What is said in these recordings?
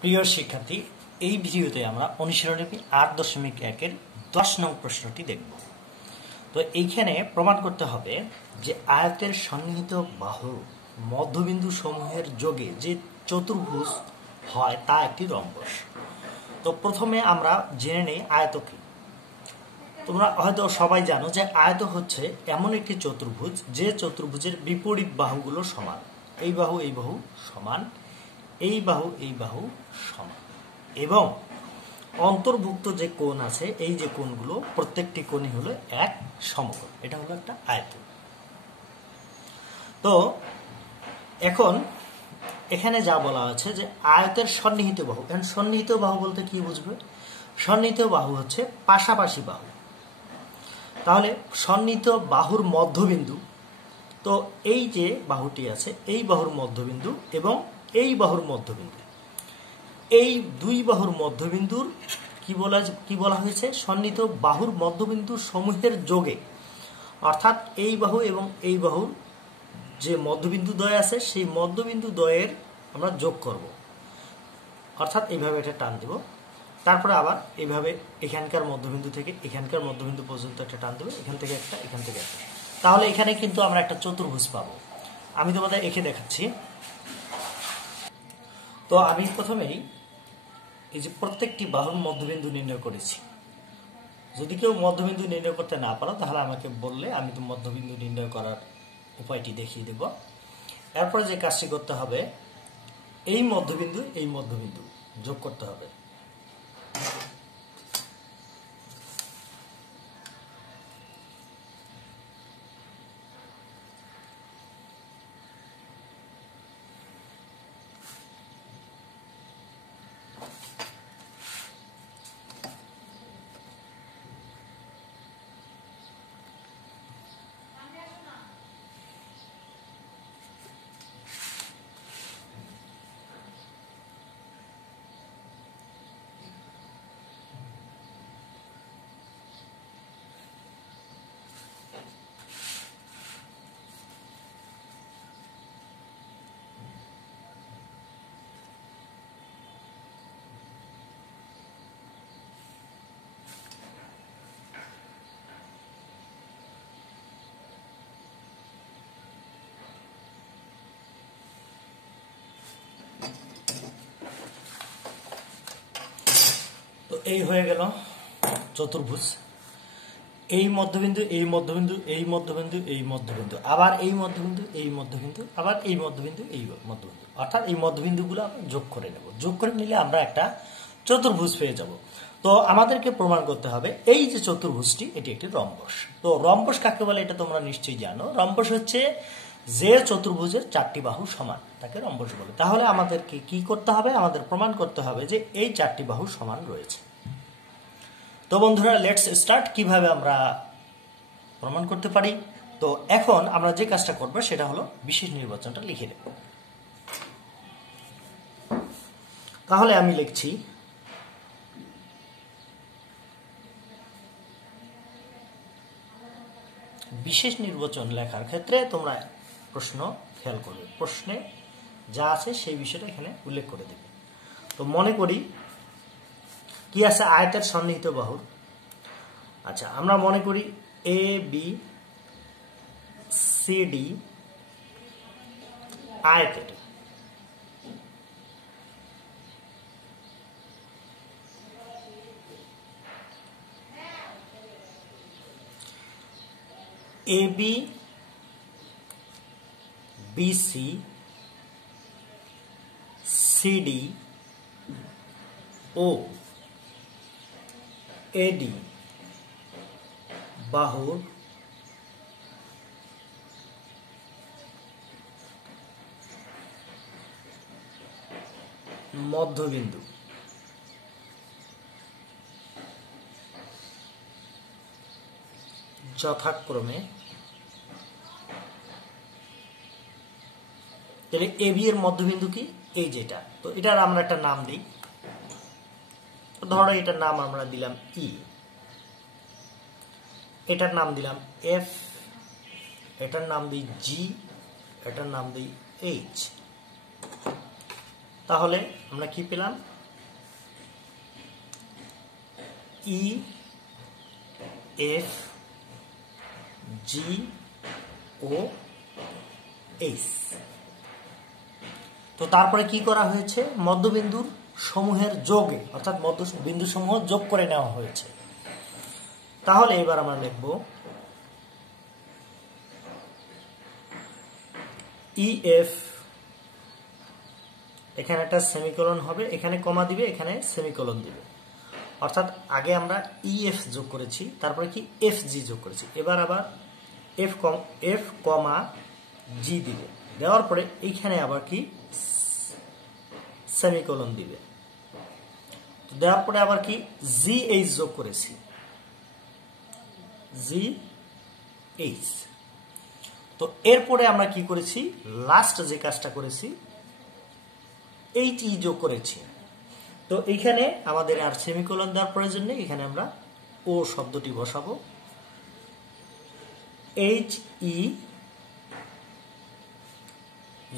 প্রিয় শিক্ষার্থী, এই ভিডিওতে আমরা অনুশীলনী ৮.১-এর ১০ নং প্রশ্নটি দেখব। তো এইখানে প্রমাণ করতে হবে যে আয়তের সন্নিহিত বাহু মধ্যবিন্দু সমূহের যোগে যে চতুর্ভুজ হয় তা একটি রম্বস। তো প্রথমে আমরা জেনে নেই আয়ত কি। তোমরা হয়তো সবাই জানো যে আয়ত হচ্ছে এমন একটি চতুর্ভুজ যে চতুর্ভুজের বিপরীত বাহুগুলো সমান। এই বাহু এই বাহু সমান, এই বাহু সমান, এবং অন্তর্ভুক্ত যে কোণ আছে এই যে কোণগুলো প্রত্যেকটি কোণই হলো এক সমকোণ। এটা হলো একটা আয়ত। তো এখন এখানে যা বলা আছে যে আয়তের সন্নিহিত বাহু। এখন সন্নিহিত বাহু বলতে কি বুঝবে? সন্নিহিত বাহু হচ্ছে পাশাপাশি বাহু। তাহলে সন্নিহিত বাহুর মধ্যবিন্দু, তো এই যে বাহুটি আছে এই বাহুর মধ্যবিন্দু এবং এই বাহুর মধ্যবিন্দু, এই দুই বাহুর মধ্যবিন্দুর কি বলা হয়েছে? সন্নিহিত বাহুর মধ্যবিন্দু সমূহের যোগে, অর্থাৎ এই বাহু এবং এই বাহুর যে মধ্যবিন্দু দ্বয় আছে সেই মধ্যবিন্দু দ্বয়ের আমরা যোগ করব। অর্থাৎ এইভাবে এটা টান দেব, তারপরে আবার এইভাবে এখানকার মধ্যবিন্দু থেকে এখানকার মধ্যবিন্দু পর্যন্ত একটা টান দেবো, এখান থেকে একটা, এখান থেকে একটা। তাহলে এখানে কিন্তু আমরা একটা চতুর্ভুজ পাবো। আমি তোমাদের এঁকে দেখাচ্ছি। তো আমি প্রথমেই এই যে প্রত্যেকটি বাহুর মধ্যবিন্দু নির্ণয় করেছি। যদি কেউ মধ্যবিন্দু নির্ণয় করতে না পারো তাহলে আমাকে বললে আমি তো মধ্যবিন্দু নির্ণয় করার উপায়টি দেখিয়ে দেব। এরপরে যে কাজটি করতে হবে, এই মধ্যবিন্দু যোগ করতে হবে। তো এই হয়ে গেল চতুর্ভুজ। এই মধ্যবিন্দু, এই মধ্যবিন্দু, এই মধ্যবিন্দু, এই মধ্যবিন্দু, আবার এই মধ্যবিন্দু, এই মধ্যবিন্দু, আবার এই মধ্যবিন্দু, এই মধ্যবিন্দু, অর্থাৎ এই মধ্যবিন্দুগুলো আমরা যোগ করে নেব। যোগ করে নিলে আমরা একটা চতুর্ভুজ পেয়ে যাব। তো আমাদেরকে প্রমাণ করতে হবে এই যে চতুর্ভুজটি এটি একটি রম্বস। তো রম্বস কাকে বলে এটা তোমরা নিশ্চয়ই জানো। রম্বস হচ্ছে যে চতুর্ভুজের চারটি বাহু সমান, তাকে রম্বস বলে। তাহলে আমাদেরকে কি করতে হবে? আমাদের প্রমাণ করতে হবে যে এই চারটি বাহু সমান রয়েছে। তো বন্ধুরা, লেটস স্টার্ট। কিভাবে আমরা প্রমাণ করতে পারি? তো এখন আমরা যে কাজটা করব সেটা হলো বিশেষ নির্বাচনটা লিখে নেব। তাহলে আমি লিখছি বিশেষ নির্বাচন। লেখার ক্ষেত্রে তোমরা প্রশ্ন খেয়াল করবে, প্রশ্নে যা আছে সেই বিষয়টা এখানে উল্লেখ করে দেবে। তো মনে করি কি আছে? আয়তের সন্নিহিত বাহুর। আচ্ছা, আমরা মনে করি এ বি সি ডি আয়তের। এ বি বিসি সিডি ও এডি বাহুর মধ্যবিন্দু যথাক্রমে, তাহলে এবি এর মধ্যবিন্দু কি? এই যেটা। তো এটার আমরা একটা নাম দিই। ধরো এটার নাম আমরা দিলাম ই, এটার নাম দিলাম এফ, এটার নাম দিই জি, এটার নাম দিই এইচ। তাহলে আমরা কি পেলাম, ই এফ জি ও এইচ। তো তারপরে কি করা হয়েছে, মধ্যবিন্দুর সমূহের যোগে অর্থাৎ মধ্যবিন্দু সমূহ যোগ করে নেওয়া হয়েছে। তাহলে এবার আমরা লিখব ইএফ, এখানে একটা সেমিকোলন হবে, এখানে কমা দিবে, এখানে সেমিকোলন দিবে, অর্থাৎ আগে আমরা ইএফ যোগ করেছি, তারপরে কি এফ জি যোগ করেছি, এবার আবার এফ কমা জি দিবে, দেওয়ার পরে এইখানে আবার কি সেমিকোলন দিবে, দেওয়ার পরে আবার কি জি এইচ যোগ করেছি, জি এইচ। তো এরপরে আমরা কি করেছি, লাস্ট যে কাজটা করেছি এইচ ই যোগ করেছি। তো এইখানে আমাদের আর সেমিকোলন দেওয়ার প্রয়োজন নেই, এখানে আমরা ও শব্দটি বসাবো, এইচ ই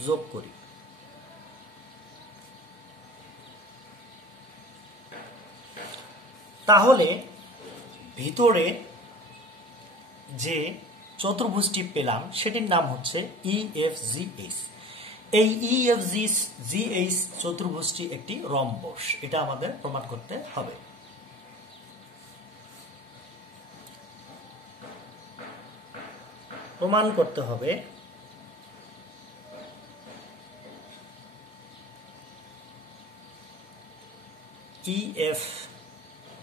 যোগ করি। তাহলে ভিতরে যে চতুর্ভুজটি পেলাম সেটির নাম হচ্ছে ইএফজিএইচ। এই ইএফজিএইচ চতুর্ভুজটি একটি রম্বস, এটা আমাদের প্রমাণ করতে হবে। প্রমাণ করতে হবে ইএফজিএইচ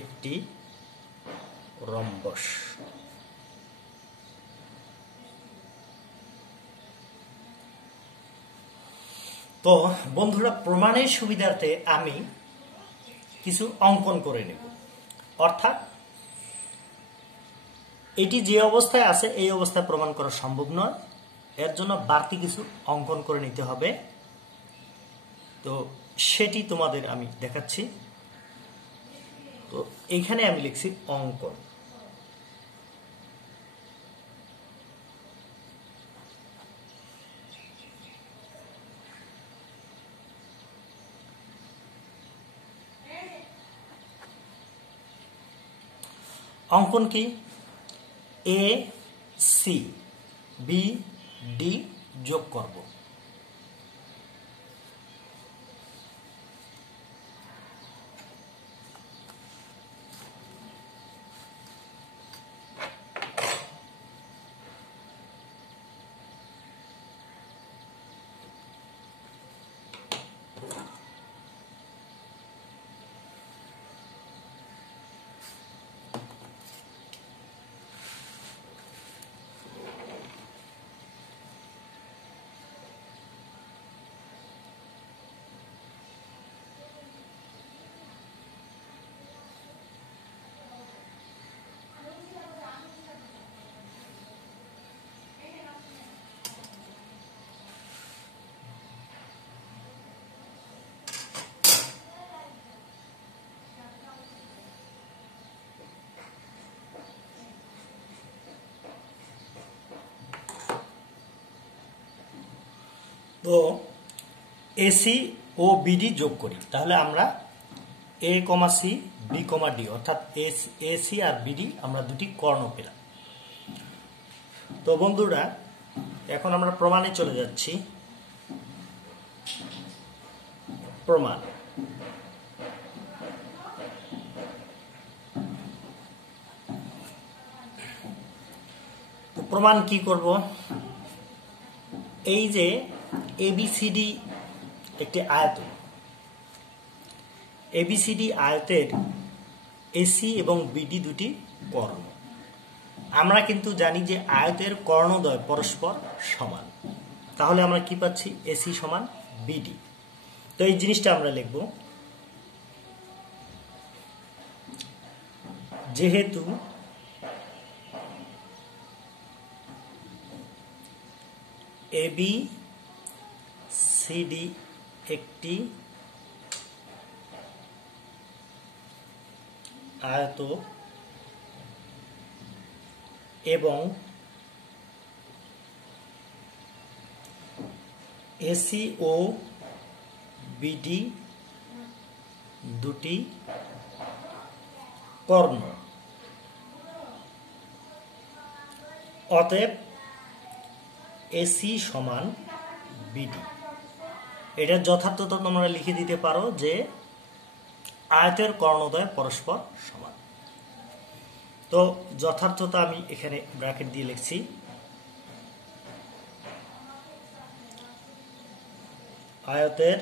একটি রম্বস। তো বন্ধুরা, প্রমাণের সুবিধার্থে আমি কিছু অঙ্কন করে নেব, অর্থাৎ এটি যে অবস্থায় আছে এই অবস্থায় প্রমাণ করা সম্ভব নয়, এর জন্য বাড়তি কিছু অঙ্কন করে নিতে হবে। তো সেটি তোমাদের আমি দেখাচ্ছি। তো এইখানে আমি লিখছি অঙ্কন। অঙ্কন কি, এ সি বি ডি যোগ করব। তো এসি ও বিডি যোগ করি, তাহলে আমরা এ কমা সি বি কমা ডি অর্থাৎ এসি আর বিডি আমরা দুটি কর্ণ পেলাম। তো বন্ধুরা, এখন আমরা প্রমাণে চলে যাচ্ছি। প্রমাণ, প্রমাণ কি করব, এই যে এবিসিডি একটি আয়ত, এবিসিডি আয়তের এসি এবং বিডি দুটি কর্ণ। আমরা কিন্তু জানি যে আয়তের কর্ণদ্বয় পরস্পর সমান, তাহলে আমরা কি পাচ্ছি, এসি সমান বিডি। তো এই জিনিসটা আমরা লিখব, যেহেতু এবি সিডি একটি আয়ত এবং এসি ও বিডি দুটি কর্ণ, অতএব এসি সমান বিডি। এটার যথার্থতা তোমরা লিখে দিতে পারো যে আয়তের কর্ণদ্বয় পরস্পর সমান। তো যথার্থতা আমি এখানে ব্র্যাকেট দিয়ে লিখছি। আয়তের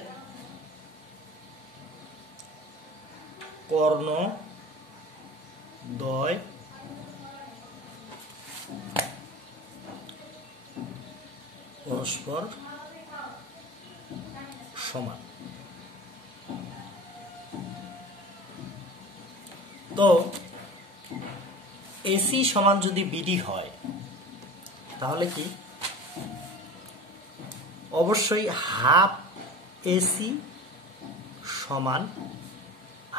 কর্ণদ্বয় পরস্পর সমান। তো এসি সমান যদি বিডি হয় তাহলে কি অবশ্যই হাফ এসি সমান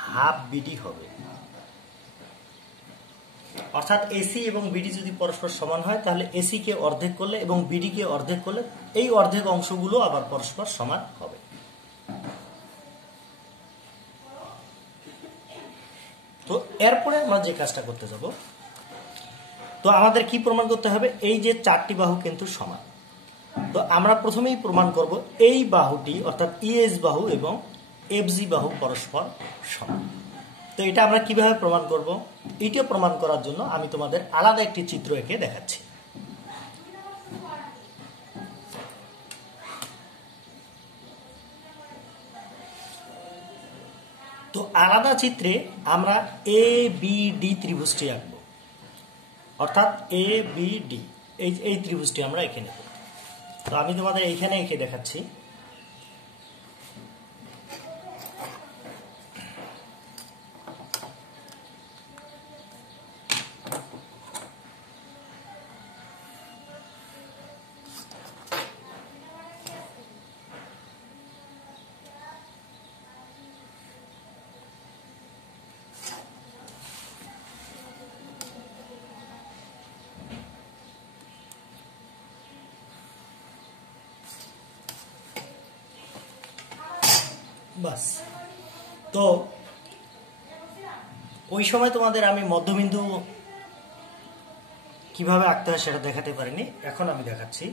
হাফ বিডি হবে। অর্থাৎ এসি এবং বিডি যদি পরস্পর সমান হয় তাহলে এসি কে অর্ধেক করলে এবং বিডি কে অর্ধেক করলে এই অর্ধেক অংশগুলো আবার পরস্পর সমান হবে। তো এরপরে আমরা যে কাজটা করতে যাব, তো আমাদের কি প্রমাণ করতে হবে? এই যে চারটি বাহু কিন্তু সমান। তো আমরা প্রথমেই প্রমাণ করব এই বাহুটি অর্থাৎ ইএস বাহু এবং এফজি বাহু পরস্পর সমান। তো এটা আমরা কিভাবে প্রমাণ করব? এটা প্রমাণ করার জন্য আমি তোমাদের আলাদা একটি চিত্র এঁকে দেখাচ্ছি। তো আলাদা চিত্রে আমরা এ বি ডি ত্রিভুজটি আঁকব, অর্থাৎ এ বি ডি এই ত্রিভুজটি আমরা এঁকে নেব। তো আমি তোমাদের এইখানে এঁকে দেখাচ্ছি। বাস, তো ওই সময় তোমাদের আমি মধ্যবিন্দু কিভাবে আঁকতে হয় সেটা দেখাতে পারিনি, এখন আমি দেখাচ্ছি।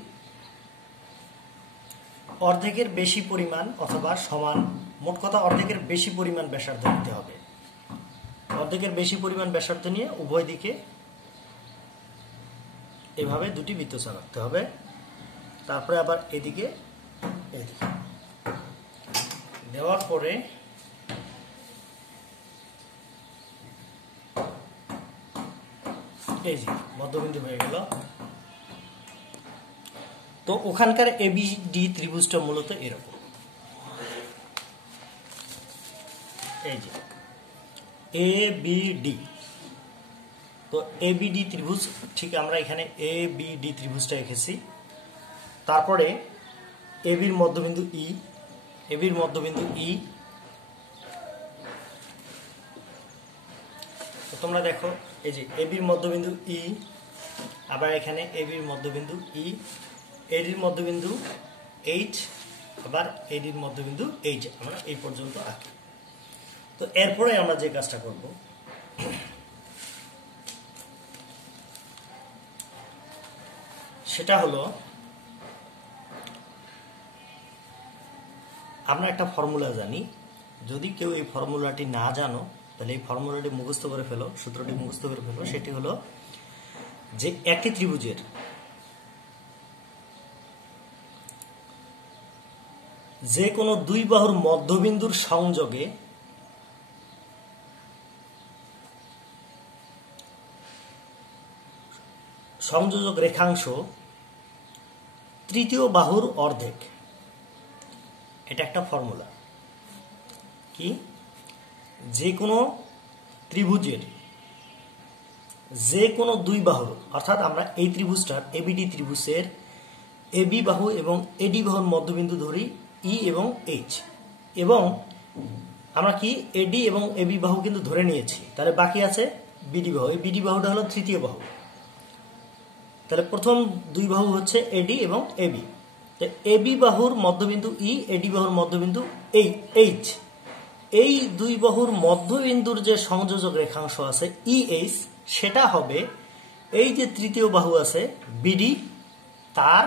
অর্ধেকের বেশি পরিমাণ অথবা সমান, মোট কথা অর্ধেকের বেশি পরিমাণ ব্যাসার্ধ নিতে হবে। অর্ধেকের বেশি পরিমাণ ব্যাসার্ধ নিয়ে উভয় দিকে এভাবে দুটি বৃত্তচাপ রাখতে হবে। তারপরে আবার এদিকে দেওয়ার পরে এই যে মধ্যবিন্দু হয়ে গেল। তো ওখানকার এবিডি ত্রিভুজটা মূলত এরকম, এই যে এবিডি। তো এবিডি ত্রিভুজ ঠিক আমরা এখানে এবিডি ত্রিভুজটা এঁকেছি। তারপরে এবির মধ্যবিন্দু ই, এবির মধ্যবিন্দু ই। তো তোমরা দেখো এই যে এবির মধ্যবিন্দু ই, আবার এখানে এবির মধ্যবিন্দু ই, এডির মধ্যবিন্দু এইচ, আবার এডির মধ্যবিন্দু এইচ। আমরা এই পর্যন্ত আঁকি। তো এরপরে আমরা যে কাজটা করব, সেটা হলো আমরা একটা ফর্মুলা জানি। যদি কেউ এই ফর্মুলাটি না জানো তাহলে এই ফর্মুলাটি মুখস্থ করে ফেলো, সূত্রটি মুখস্থ করে ফেলো। সেটি হলো যে একটি ত্রিভুজের যে কোনো দুই বাহুর মধ্যবিন্দুর সংযোগে সংযোজক রেখাংশ তৃতীয় বাহুর অর্ধেক। এটা একটা ফর্মুলা। কি? যে কোনো ত্রিভুজের যে কোনো দুই বাহুর, অর্থাৎ আমরা এই ত্রিভুজটার এবিডি ত্রিভুজের এবি বাহু এবং এডি বাহুর মধ্যবিন্দু ধরি ই এবং এইচ, এবং আমরা কি এডি এবং এবি বাহু কিন্তু ধরে নিয়েছি। তাহলে বাকি আছে বিডি বাহু। এই বিডি বাহুটা হলো তৃতীয় বাহু। তাহলে প্রথম দুই বাহু হচ্ছে এডি এবং এবি। তো এবি বাহুর মধ্যবিন্দু ই, এডি বাহুর মধ্যবিন্দু এইচ, এই দুই বাহুর মধ্যবিন্দুর যে সংযোজক রেখাংশ আছে ইএইচ, সেটা হবে এই যে তৃতীয় বাহু আছে বিডি, তার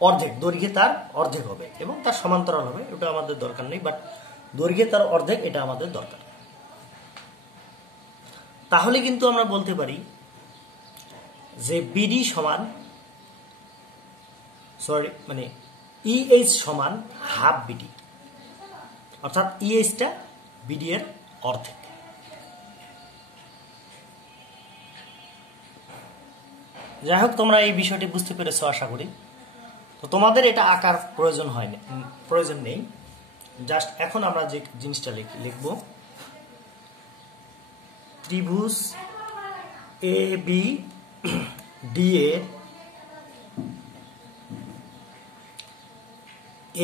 অর্ধেক, দৈর্ঘ্যে তার অর্ধেক হবে এবং তার সমান্তরাল হবে। এটা আমাদের দরকার নেই, বাট দৈর্ঘ্যে তার অর্ধেক এটা আমাদের দরকার। তাহলে কিন্তু আমরা বলতে পারি যে বিডি সমান ইএইচ সমান হাফ বিডি, অর্থাৎ ইএইচটা বিডি এর অর্ধেক। যাই হোক, তোমরা এই বিষয়টি বুঝতে পেরেছো আশা করি। তো তোমাদের এটা আঁকার প্রয়োজন নেই, জাস্ট এখন আমরা যে জিনিসটা লিখব, ত্রিভুজ A B D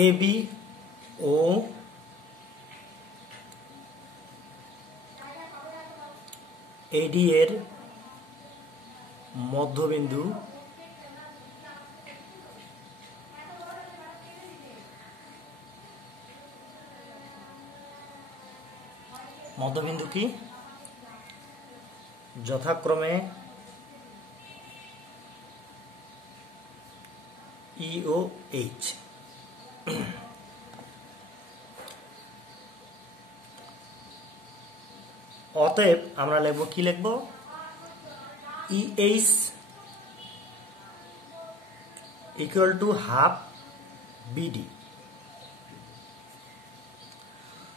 A B ও এডি এর মধ্যবিন্দু কি যথাক্রমে ই ও এইচ। অতএব আমরা লিখব, কি লিখব, EH equal to half BD.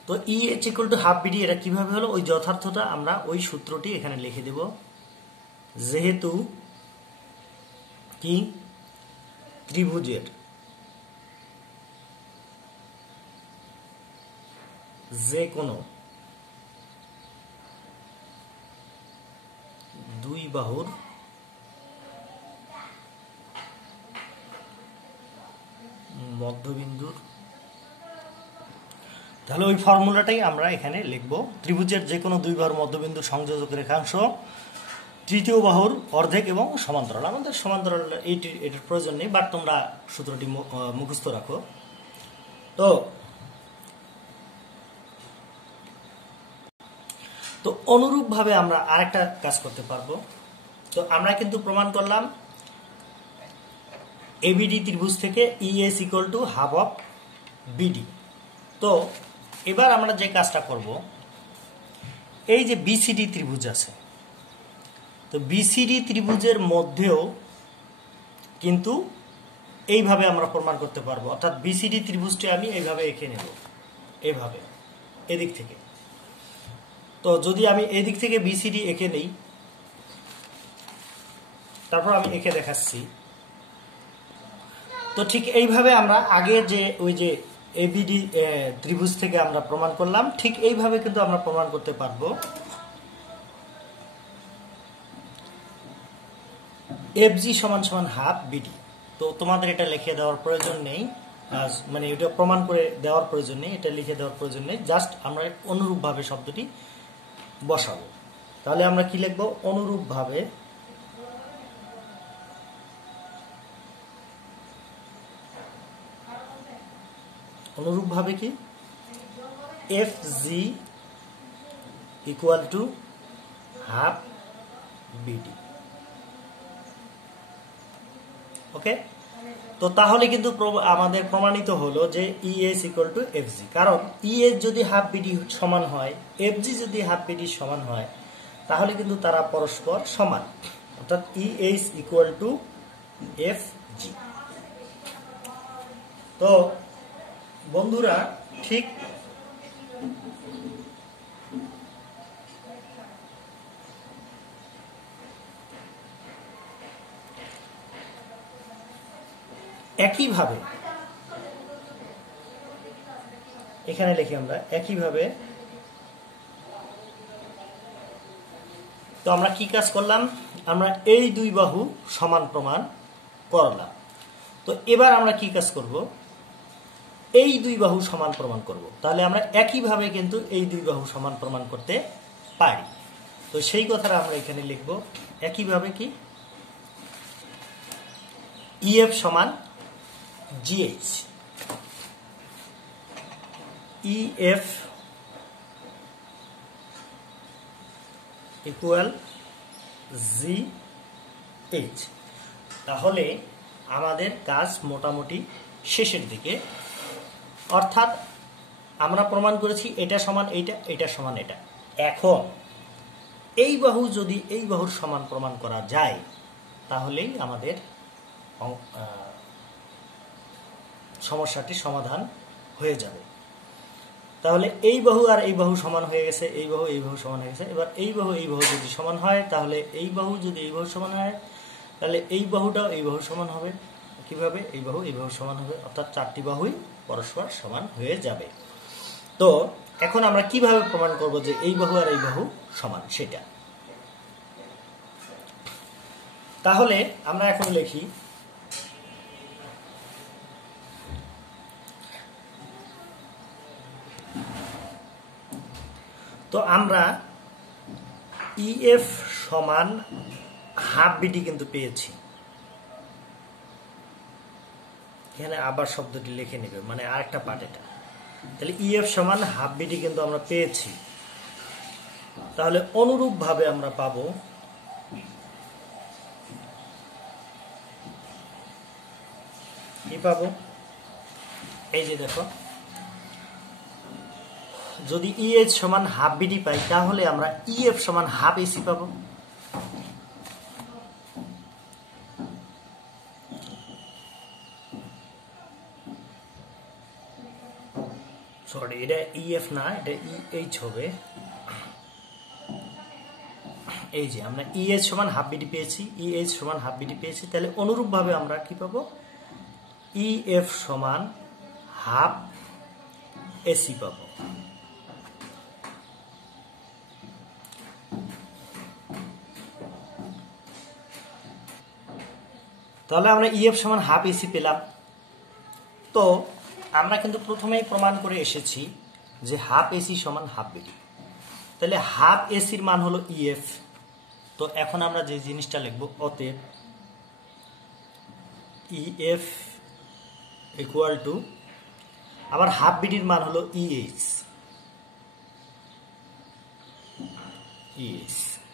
তো EH equal to half BD এটা কিভাবে হলো, ওই যথার্থতা আমরা ওই সূত্রটি এখানে লিখে দেব। যেহেতু কি ত্রিভুজের যে কোনো দুই বাহুর মধ্যবিন্দুর, তাহলে ওই ফর্মুলাটাই আমরা এখানে লিখব। ত্রিভুজের যে কোনো দুই বাহুর মধ্যবিন্দু সংযোজক রেখাংশ তৃতীয় বাহুর অর্ধেক এবং সমান্তরাল। আমাদের সমান্তরাল এটার প্রয়োজন নেই, বাট তোমরা সূত্রটি মুখস্থ রাখো। তো অনুরূপভাবে আমরা আরেকটা কাজ করতে পারবো। তো আমরা কিন্তু প্রমাণ করলাম এবিডি ত্রিভুজ থেকে ES equal to half of BD. তো এবার আমরা যে কাজটা করব, এই যে বিসিডি ত্রিভুজ আছে, তো বিসিডি ত্রিভুজের মধ্যেও কিন্তু এইভাবে আমরা প্রমাণ করতে পারবো। অর্থাৎ বিসিডি ত্রিভুজটি আমি এইভাবে এঁকে নেব, এইভাবে এদিক থেকে। তো যদি আমি এদিক থেকে বিসিডি এঁকে নেই, তারপর আমি এঁকে দেখাচ্ছি। তো ঠিক এইভাবে আমরা আগে যে ওই যে এবিডি ত্রিভুজ থেকে আমরা প্রমাণ করলাম, ঠিক এইভাবে কিন্তু আমরা প্রমাণ করতে পারবো এফজি সমান সমান হাফ বিডি। তো তোমাদের এটা লিখে দেওয়ার প্রয়োজন নেই, মানে এটা প্রমাণ করে দেওয়ার প্রয়োজন নেই, এটা লিখে দেওয়ার প্রয়োজন নেই, জাস্ট আমরা অনুরূপভাবে শব্দটি বসাবো। তাহলে আমরা কি লিখবো, অনুরূপভাবে কি F G equal to half BD. Okay, তো তাহলে কিন্তু আমাদের প্রমাণিত হলো যে ES equal to F G. কারণ ইএস যদি হাফ বিডি সমান হয়, এফ জি যদি হাফ বিডি সমান হয়, তাহলে কিন্তু তারা পরস্পর সমান, অর্থাৎ ES equal to F G. তো বন্ধুরা, ঠিক একইভাবে এখানে লিখি আমরা একইভাবে। তো আমরা কি কাজ করলাম, আমরা এই দুই বাহু সমান প্রমাণ করলাম। তো এবার আমরা কি কাজ করব, এই দুই বাহু সমান প্রমাণ করব। তাহলে আমরা একইভাবে কিন্তু এই দুই বাহু সমান প্রমাণ করতে পারি। তো সেই কথাটা আমরা এখানে লিখব, একইভাবে কি ইএফ সমান জিএইচ, ইএফ ইকুয়াল জিএইচ। তাহলে আমাদের কাজ মোটামুটি শেষের দিকে, অর্থাৎ আমরা প্রমাণ করেছি এটা সমান এইটা, এটা সমান এটা। এখন এই বাহু যদি এই বাহুর সমান প্রমাণ করা যায় তাহলেই আমাদের সমস্যাটির সমাধান হয়ে যাবে। তাহলে এই বাহু আর এই বাহু সমান হয়ে গেছে, এই বাহু এই বাহু সমান হয়ে গেছে। এবার এই বাহু যদি সমান হয় তাহলে এই বাহু যদি এই বাহু সমান হয় তাহলে এই বাহুটাও এই বাহু সমান হবে। কিভাবে? এই বাহু সমান হবে, অর্থাৎ চারটি বাহুই পরস্পর সমান হয়ে যাবে। তো এখন আমরা কিভাবে প্রমাণ করব যে এই বাহু আর এই বাহু সমান সেটা? তাহলে আমরা এখন লিখি তো আমরা ইএফ সমান হাফ বিডি কিন্তু পেয়েছি। এখানে আবার শব্দটি লিখে নেবে, মানে আরেকটা পার্ট এটা। তাহলে ইএফ সমান হাফ বিডি কিন্তু আমরা পেয়েছি। তাহলে অনুরূপ ভাবে আমরা পাবো কি পাবো? এই যে দেখো, যদি ইএইচ সমান হাফ বিডি পাই তাহলে আমরা ইএফ সমান হাফ এসি পাবো। সরি, এটা ইএফ না, এটা ইএইচ হবে। এই যে আমরা ইএইচ সমান হাফ বিডি পেয়েছি, ইএইচ সমান হাফ বিডি পেয়েছি। তাহলে অনুরূপ ভাবে আমরা কি পাবো? ইএফ সমান হাফ এসি পাবো। তাহলে আমরা ইএফ সমান হাফ এসি পেলাম। তো আমরা কিন্তু প্রথমেই প্রমাণ করে এসেছি যে হাফ এসি সমান হাফ বিডি। তাহলে হাফ এসির মান হলো ইএফ। তো এখন আমরা যে জিনিসটা লিখবো, অতএব ইএফ ইকুয়াল টু, আবার হাফ বিডির মান হলো ইএইচ।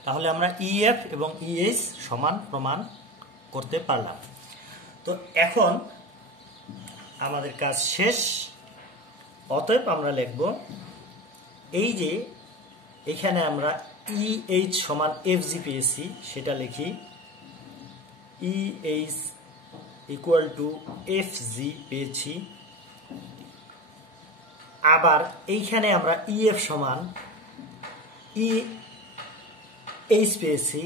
তাহলে আমরা ইএফ এবং ইএইচ সমান প্রমাণ করতে পারলাম। তো এখন আমাদের কাজ শেষ। অতএব আমরা লিখব, এই যে এখানে আমরা ইএইচ সমান এফজি পেয়েছি, সেটা লিখি ইএইচ ইকুয়াল টু এফজি পেয়েছি। আবার এইখানে আমরা ইএফ সমান ইএইচ পেয়েছি,